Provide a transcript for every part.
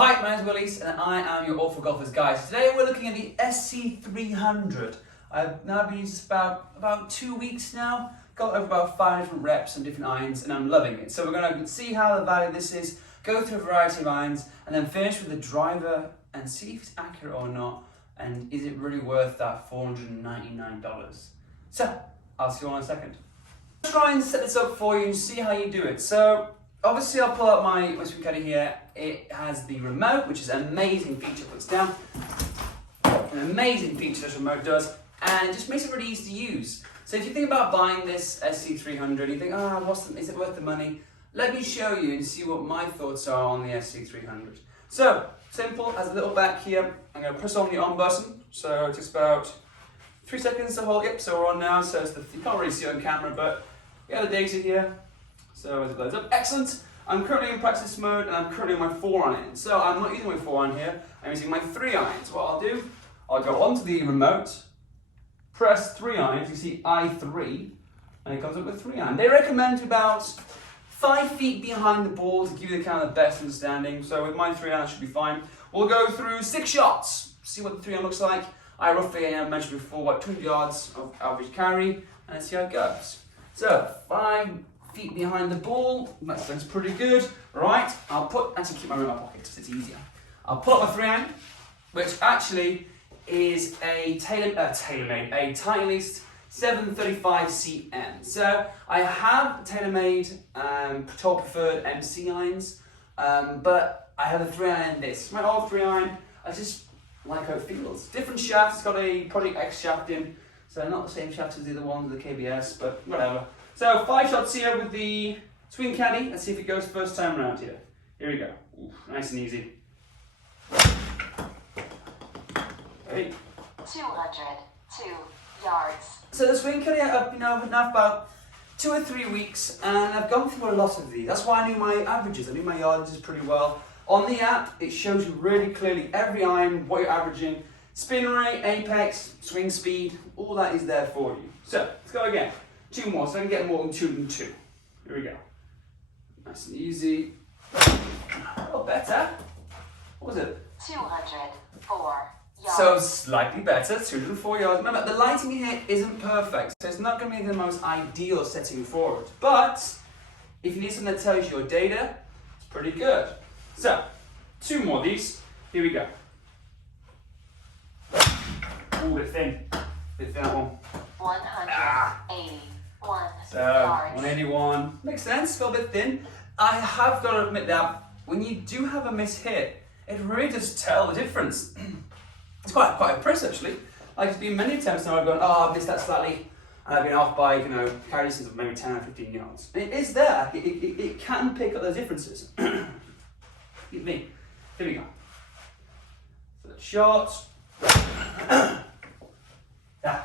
Hi, my name is Willis and I am your Awful Golfers guide. Today we're looking at the SC300. I've now been using this about 2 weeks now. Got over about 5 different reps and different irons and I'm loving it. So we're going to see how the value this is, go through a variety of irons and then finish with the driver and see if it's accurate or not and is it really worth that $499. So, I'll see you all in a second. I'll try and set this up for you and see how you do it. So, obviously I'll pull out my SwingCaddie here. It has the remote, which is an amazing feature. Puts down. An amazing feature this remote does, and it just makes it really easy to use. So if you think about buying this SC300, you think, is it worth the money? Let me show you and see what my thoughts are on the SC300. So, simple, has a little back here. I'm going to press on the on button. So it takes about 3 seconds to hold. Yep, so we're on now. So you can't really see it on camera, but we have the data here. So as it loads up, excellent. I'm currently in practice mode and I'm currently on my 4-iron. So I'm not using my 4-iron here, I'm using my 3-iron. So what I'll do, I'll go onto the remote, press 3 irons, you see I3, and it comes up with 3-iron. They recommend about 5 feet behind the ball to give you the kind of the best understanding. So with my 3-iron should be fine. We'll go through 6 shots, see what the 3-iron looks like. I roughly, I mentioned before, 2 yards of average carry, and see how it goes. So 5 feet behind the ball, that sounds pretty good. Right, actually keep my rim in my pocket because it's easier. I'll put my 3-iron, which actually is a TaylorMade, a Titleist 735 CM. So I have TaylorMade Tour Preferred MC irons, but I have a 3-iron in this. My old 3-iron, I just like how it feels. Different shaft, it's got a Project X shaft in, so not the same shaft as the other ones, the KBS, but whatever. So 5 shots here with the SwingCaddie. Let's see if it goes first time around here. Here we go. Ooh, nice and easy. Hey. 202 yards. So the SwingCaddie, I've been now about 2 or 3 weeks, and I've gone through a lot of these. That's why I knew my averages. I knew my yardages pretty well. On the app, it shows you really clearly every iron, what you're averaging, spin rate, apex, swing speed, all that is there for you. So let's go again. 2 more, so I can get more than 2 than 2. Here we go. Nice and easy. Oh, better. What was it? 204 yards. So slightly better, 204 yards. Remember, the lighting here isn't perfect, so it's not going to be the most ideal setting for it. But if you need something that tells you your data, it's pretty good. So, 2 more of these. Here we go. Ooh, bit thin. Bit thin that one. 181 So, yards. 181. Makes sense, feel a bit thin. I have got to admit that when you do have a miss hit, it really does tell the difference. It's quite impressive actually. Like there's been many attempts now I've gone, I've missed that slightly, and I've been off by, carry distance of maybe 10 or 15 yards. And it is there, it can pick up those differences. Excuse me. Here we go. So the shots. Yeah.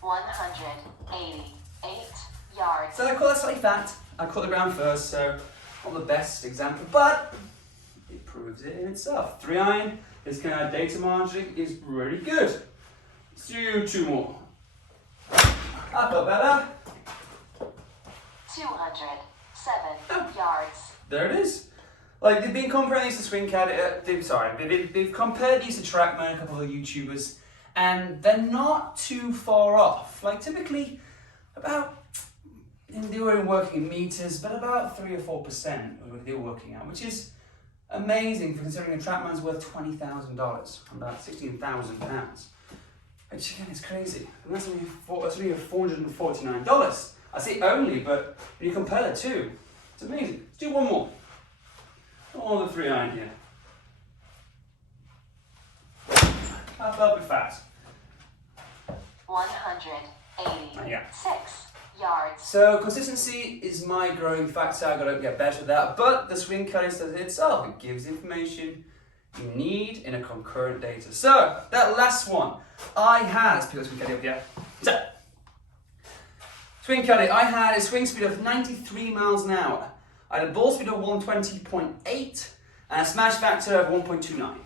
188 yards. So I call that slightly fat. I caught the ground first, so not the best example, but it proves it in itself. 3-iron, this kind of data margin is really good. Let's do 2 more. I felt better. 207 yards. There it is. Like they've been comparing these to SwingCaddie. They've compared these to TrackMan, a couple of YouTubers, and they're not too far off. Like typically, they were working in meters, but about 3 or 4% they were working out, which is amazing for considering a TrackMan's worth $20,000, about £16,000. Which again is crazy. And that's only $449. I say only, but when you compare the two, it's amazing. Let's do 1 more. All the 3-iron here. I felt a bit fast. 186 yards. So consistency is my growing factor. I've got to get better at that. But the SwingCaddie does it itself. It gives information you need in a concurrent data. So that last one, I had. Let's pick the SwingCaddie up here. So SwingCaddie, I had a swing speed of 93 miles an hour. I had a ball speed of 120.8 and a smash factor of 1.29.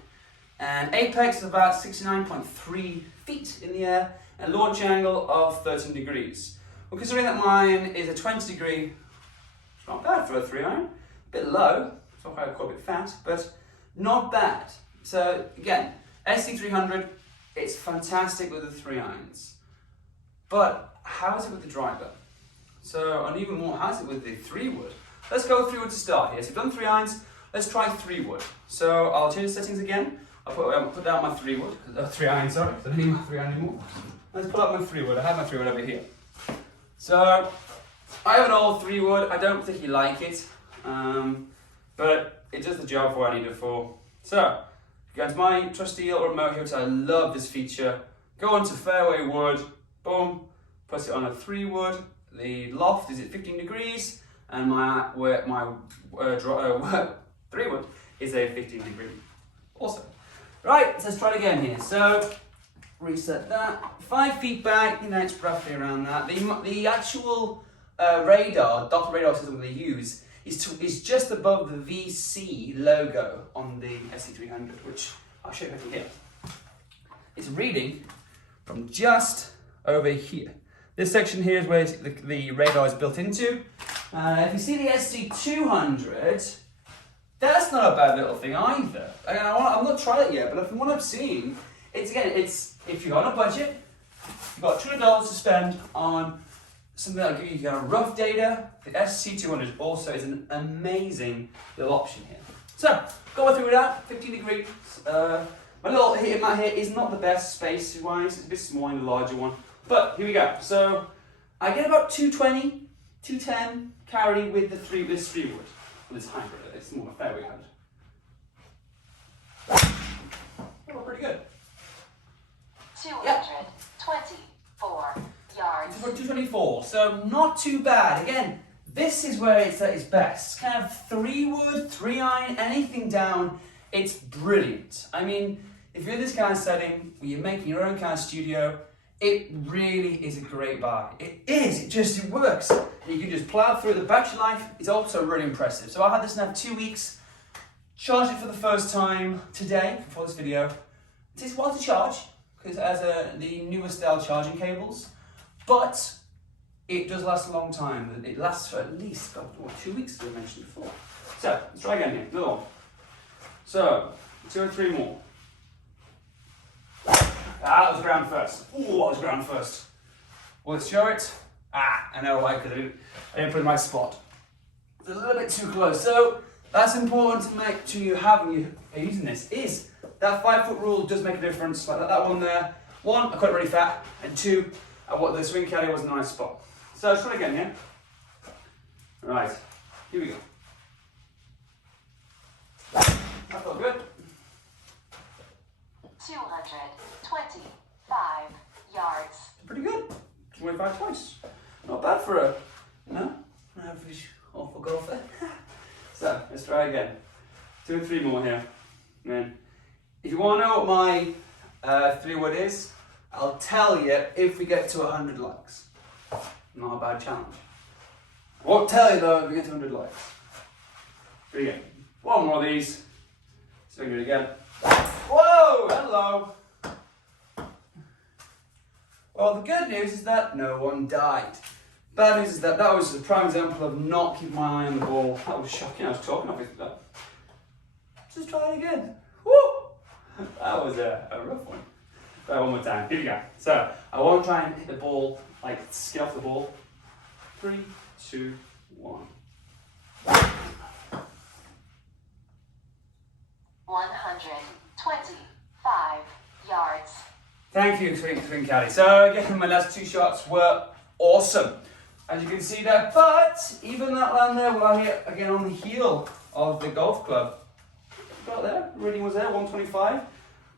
And apex is about 69.3 feet in the air and launch angle of 13 degrees. Well, considering that mine is a 20 degree, it's not bad for a 3-iron. A bit low, so quite a bit fat, but not bad. So again, SC300, it's fantastic with the 3 irons. But how is it with the driver? So, and even more, how is it with the 3 wood? Let's go 3 wood to start here. So we've done 3 irons, let's try 3 wood. So I'll change the settings again. I'll put down my 3 wood, 3 iron, sorry, because I don't need my 3 iron anymore. Let's pull up my 3 wood. I have my 3 wood over here. So I have an old 3 wood. I don't particularly like it, but it does the job for what I need it for. So go into my trusty little remote here, which I love this feature. Go onto fairway wood, boom, put it on a 3 wood. The loft is at 15 degrees, and my 3 wood is a 15 degree. Awesome. Right, let's try it again here. So reset that. 5 feet back, it's roughly around that. The actual radar, Doppler radar system they use is just above the VC logo on the SC300, which I'll show you from here. It's reading from just over here. This section here is where the radar is built into. If you see the SC200, that's not a bad little thing either. Again, I'm not tried it yet, but from what I've seen, it's if you're on a budget, you've got $200 to spend on something that'll give you kind of rough data. The SC200 also is an amazing little option here. So, go through that, 15 degrees. My little heater mat here is not the best space-wise, it's a bit small in the larger one. But here we go. So I get about 220, 210 carry with this 3 wood. Well, this hybrid, it's more a fairway hand. Oh, pretty good. 224 yards. 224, so not too bad. Again, this is where it's at its best. It's kind of 3 wood, 3 iron, anything down, it's brilliant. I mean, if you're in this kind of setting where you're making your own kind of studio, it really is a great buy. It is, it works. You can just plow through it. The battery life is also really impressive. So I had this now 2 weeks, charged it for the first time today, before this video. It takes a while to charge, because it has the newer style charging cables, but it does last a long time. It lasts for at least 2 weeks, as I mentioned before. So, let's try again here, another one. So, 2 or 3 more. That was ground first. Ooh, that was ground first. Well, let's show it. I know why, because I didn't put it in the right spot. It's a little bit too close. So that's important to make sure you have when you're using this. Is that 5 foot rule does make a difference. Like that one there. 1, I cut it really fat, and 2, what the SwingCaddie was in the right spot. So let's try it again, yeah. Right, here we go. That felt good. 225 yards. Pretty good. 25 twice. Not bad for an average awful golfer. So let's try again. 2 or 3 more here. And then, if you want to know what my 3 wood is, I'll tell you if we get to 100 likes. Not a bad challenge. I won't tell you though if we get to 100 likes. Here we go. 1 more of these. Swing it again. Whoa! Hello! Well, the good news is that no one died. Bad news is that was a prime example of not keeping my eye on the ball. That was shocking. I was talking off it. Just try it again. Woo! That was a rough one. Try it one more time. Here we go. So, I want to try and hit the ball, like skid off the ball. 3, 2, 1. 125 yards. Thank you, SwingCaddie. So again, my last 2 shots were awesome, as you can see there. But even that land there, well, I hit again on the heel of the golf club. Got there, reading was there, 125.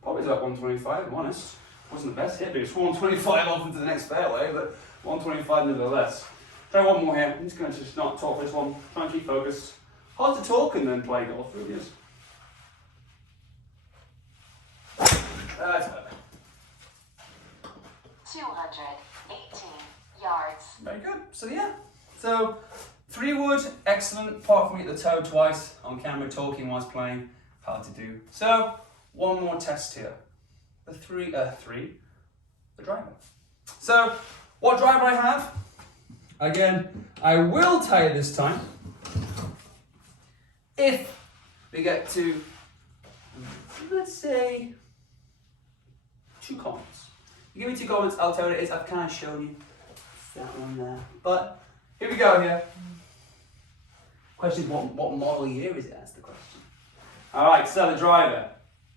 Probably about 125, if I'm honest. Wasn't the best hit, but it's 125 off into the next fairway, but 125 nevertheless. Try 1 more here. I'm just going to not talk this one. Try and keep focused. Hard to talk and then play golf, really is. That's better. 218 yards. Very good. So yeah. So 3 wood, excellent. Apart from hitting the toe twice on camera, talking whilst playing, hard to do. So 1 more test here. The driver. So what driver I have? Again, I will tell you this time. If we get to let's say 2 comments. You give me 2 comments, I'll tell you what it is. I've kind of shown you. It's that one there. But here we go here. Question is, what model year is it? That's the question. Alright, so the driver.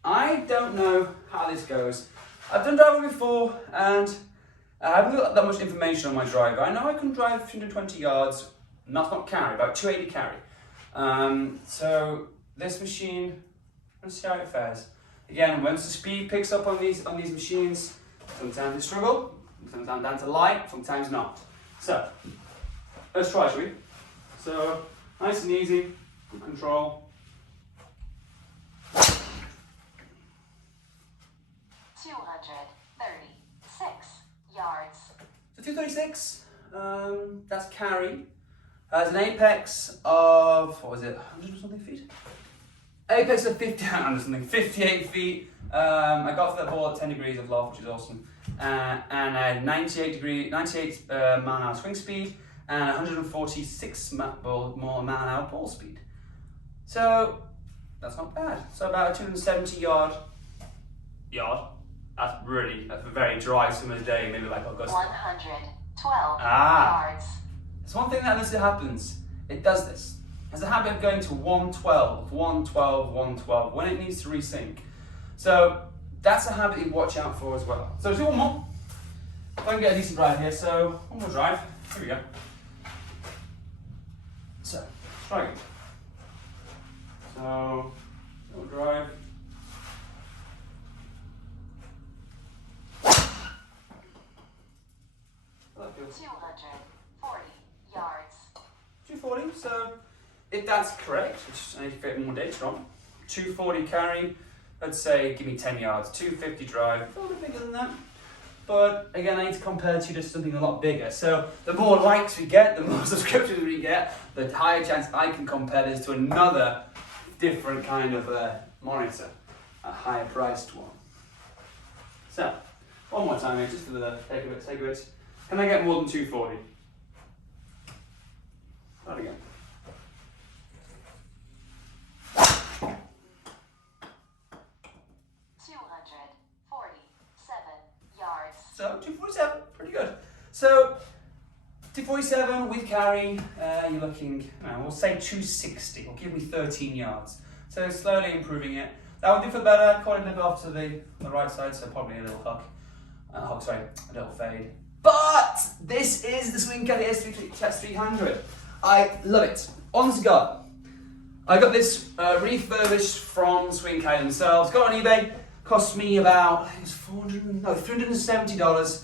I don't know how this goes. I've done driving before and I haven't got that much information on my driver. I know I can drive 320 yards, not carry, about 280 carry. So this machine, let's see how it fares. Again, once the speed picks up on these machines, sometimes they struggle, sometimes I'm down to light, sometimes not. So, let's try, shall we? So, nice and easy, good control. 236 yards. So 236, that's carry. Has an apex of, what was it, 100 or something feet? Apex of 58 feet. I got to that ball at 10 degrees of loft, which is awesome. And a 98 mile an hour swing speed and 146 mile an hour ball speed. So that's not bad. So about a 270 yard. That's a very dry summer's day, maybe like Augusta. 112 yards. It's one thing that happens. It does this. It has a habit of going to 112, 112, 112 when it needs to resync. So that's a habit you watch out for as well. So let's do one more. If I can get a decent ride here, so one more drive. Here we go. So, try again. So, we'll drive. That feels 240 yards. 240, so if that's correct, which I need to fit more data on, 240 carry, let's say give me 10 yards, 250 drive, a little bit bigger than that. But again, I need to compare to just something a lot bigger. So the more likes we get, the more subscriptions we get, the higher chance I can compare this to another different kind of monitor, a higher priced one. So, one more time here, just for the sake of it. Can I get more than 240? Try it again. So 247, pretty good. So 247 with carry, you're looking, we'll say 260, or give me 13 yards. So slowly improving it. That would do for better, caught it a little bit off to the right side, so probably a little a little fade. But this is the SwingCaddie SC300. I love it. Honest to God. I got this refurbished from SwingCaddie themselves, got it on eBay. Cost me about, I think it was $370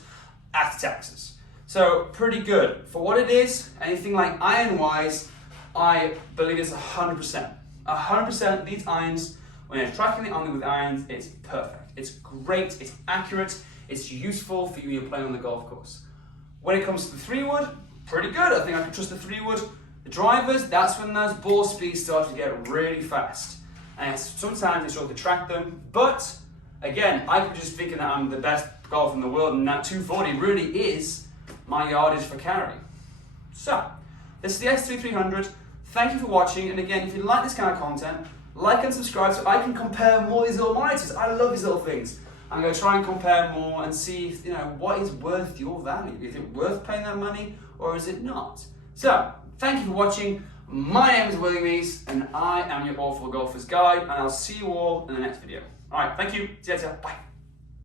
after taxes. So pretty good. For what it is, anything like iron-wise, I believe it's 100%. 100% these irons, when you're tracking it on with irons, it's perfect. It's great, it's accurate, it's useful for you when you're playing on the golf course. When it comes to the 3-wood, pretty good. I think I can trust the 3-wood. The drivers, that's when those ball speeds start to get really fast. And sometimes they struggle to track them, but again, I could just thinking that I'm the best golfer in the world and that 240 really is my yardage for carry. So, this is the SC300. Thank you for watching, and again, if you like this kind of content, like and subscribe so I can compare more of these little monitors. I love these little things. I'm going to try and compare more and see if, what is worth your value. Is it worth paying that money or is it not? So, thank you for watching. My name is William East and I am your Awful Golfer's Guide, and I'll see you all in the next video. Alright, thank you. See you later. Bye.